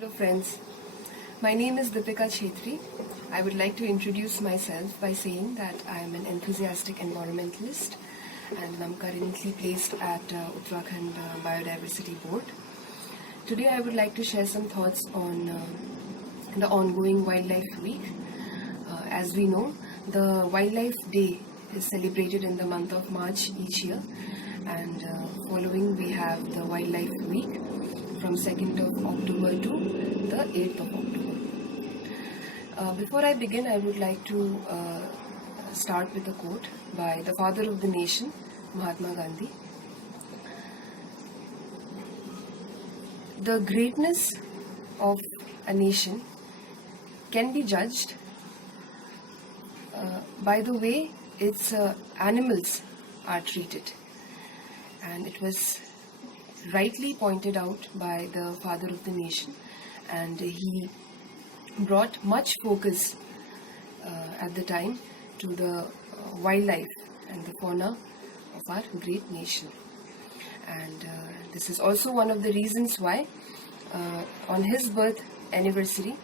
Hello friends, my name is Deepika Chhetri. I would like to introduce myself by saying that I am an enthusiastic environmentalist and I'm currently placed at Uttarakhand Biodiversity Board. Today I would like to share some thoughts on the ongoing Wildlife Week. As we know, the Wildlife Day is celebrated in the month of March each year, and following we have the Wildlife Week from 2nd of October to the 8th of October. Before I begin, I would like to start with a quote by the father of the nation, Mahatma Gandhi. The greatness of a nation can be judged by the way its animals are treated, and it was rightly pointed out by the father of the nation, and he brought much focus at the time to the wildlife and the fauna of our great nation. And this is also one of the reasons why on his birth anniversary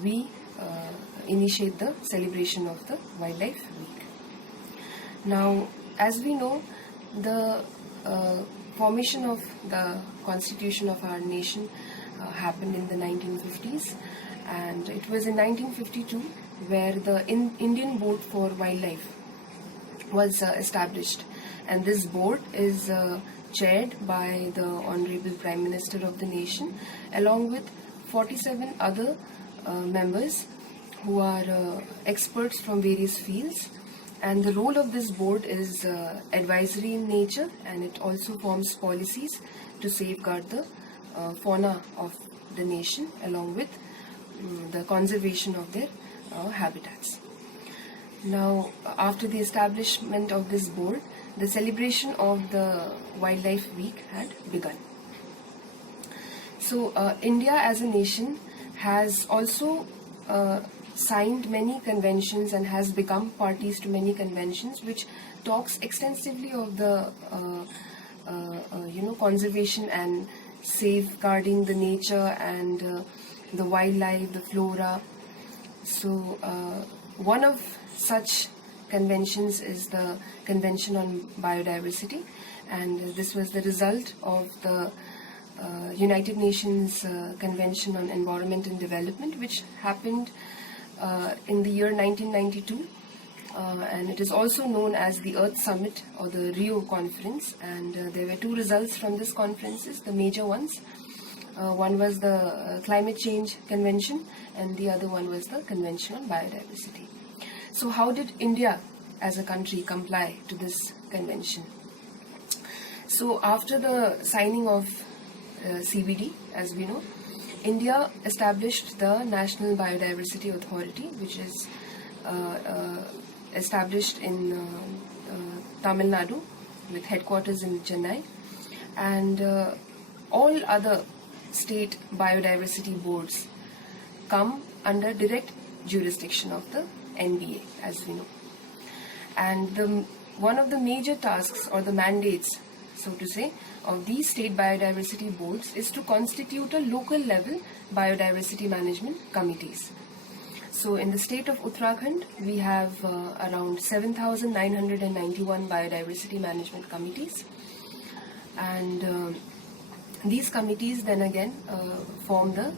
we initiate the celebration of the Wildlife Week. Now, as we know, the formation of the constitution of our nation happened in the 1950s, and it was in 1952 where the Indian Board for Wildlife was established, and this board is chaired by the Honorable Prime Minister of the nation along with 47 other members who are experts from various fields. And the role of this board is advisory in nature, and it also forms policies to safeguard the fauna of the nation along with the conservation of their habitats. Now, after the establishment of this board, the celebration of the Wildlife Week had begun. So, India as a nation has also signed many conventions and has become parties to many conventions which talks extensively of the conservation and safeguarding the nature and the wildlife, the flora. So one of such conventions is the Convention on Biodiversity, and this was the result of the United Nations Convention on Environment and Development, which happened in the year 1992, and it is also known as the Earth Summit or the Rio Conference. And there were two results from this conferences, the major ones. One was the Climate Change Convention, and the other one was the Convention on Biodiversity. So how did India as a country comply to this convention? So after the signing of CBD, as we know, India established the National Biodiversity Authority, which is established in Tamil Nadu with headquarters in Chennai, and all other state biodiversity boards come under direct jurisdiction of the NBA, as we know. And one of the major tasks or the mandates, so to say, of these state biodiversity boards is to constitute a local level biodiversity management committees. So in the state of Uttarakhand, we have around 7,991 biodiversity management committees, and these committees then again form the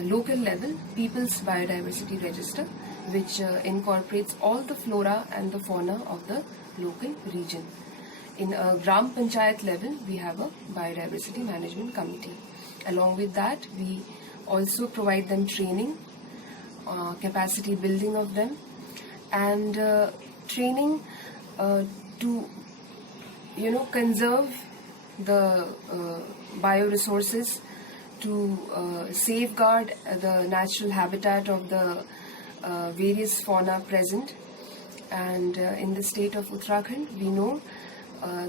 local level People's Biodiversity Register, which incorporates all the flora and the fauna of the local region. In a Gram Panchayat level, we have a Biodiversity Management Committee. Along with that, we also provide them training, capacity building of them, and training to conserve the bioresources, to safeguard the natural habitat of the various fauna present. And in the state of Uttarakhand, we know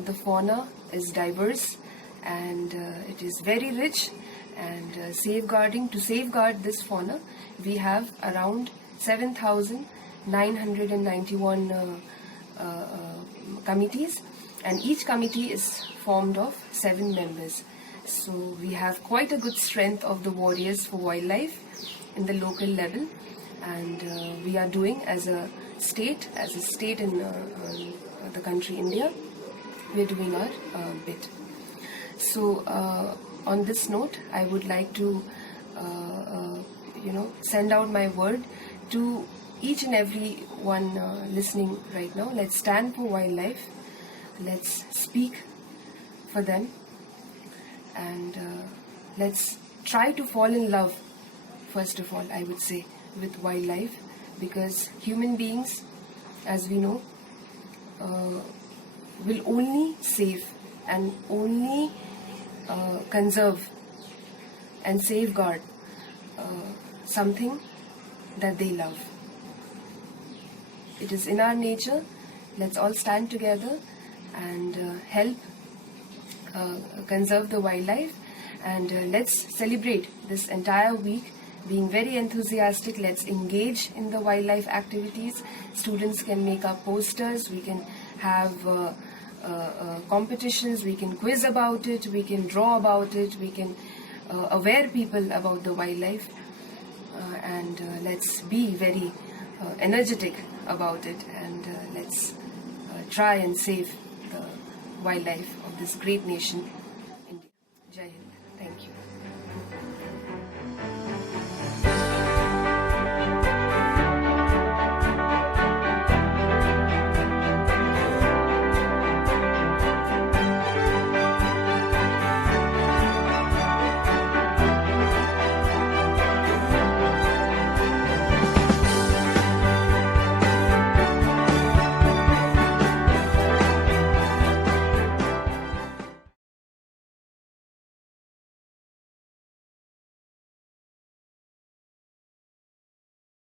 the fauna is diverse and it is very rich, and to safeguard this fauna, we have around 7,991 committees, and each committee is formed of 7 members. So we have quite a good strength of the warriors for wildlife in the local level, and we are doing as a state in the country India, we are doing our bit. So on this note, I would like to send out my word to each and every one listening right now. Let's stand for wildlife. Let's speak for them, and let's try to fall in love, first of all, I would say, with wildlife, because human beings, as we know, will only save and only conserve and safeguard something that they love. It is in our nature. Let's all stand together and help conserve the wildlife, and let's celebrate this entire week being very enthusiastic. Let's engage in the wildlife activities. Students can make up posters, we can have competitions, we can quiz about it, we can draw about it, we can aware people about the wildlife, and let's be very energetic about it, and let's try and save the wildlife of this great nation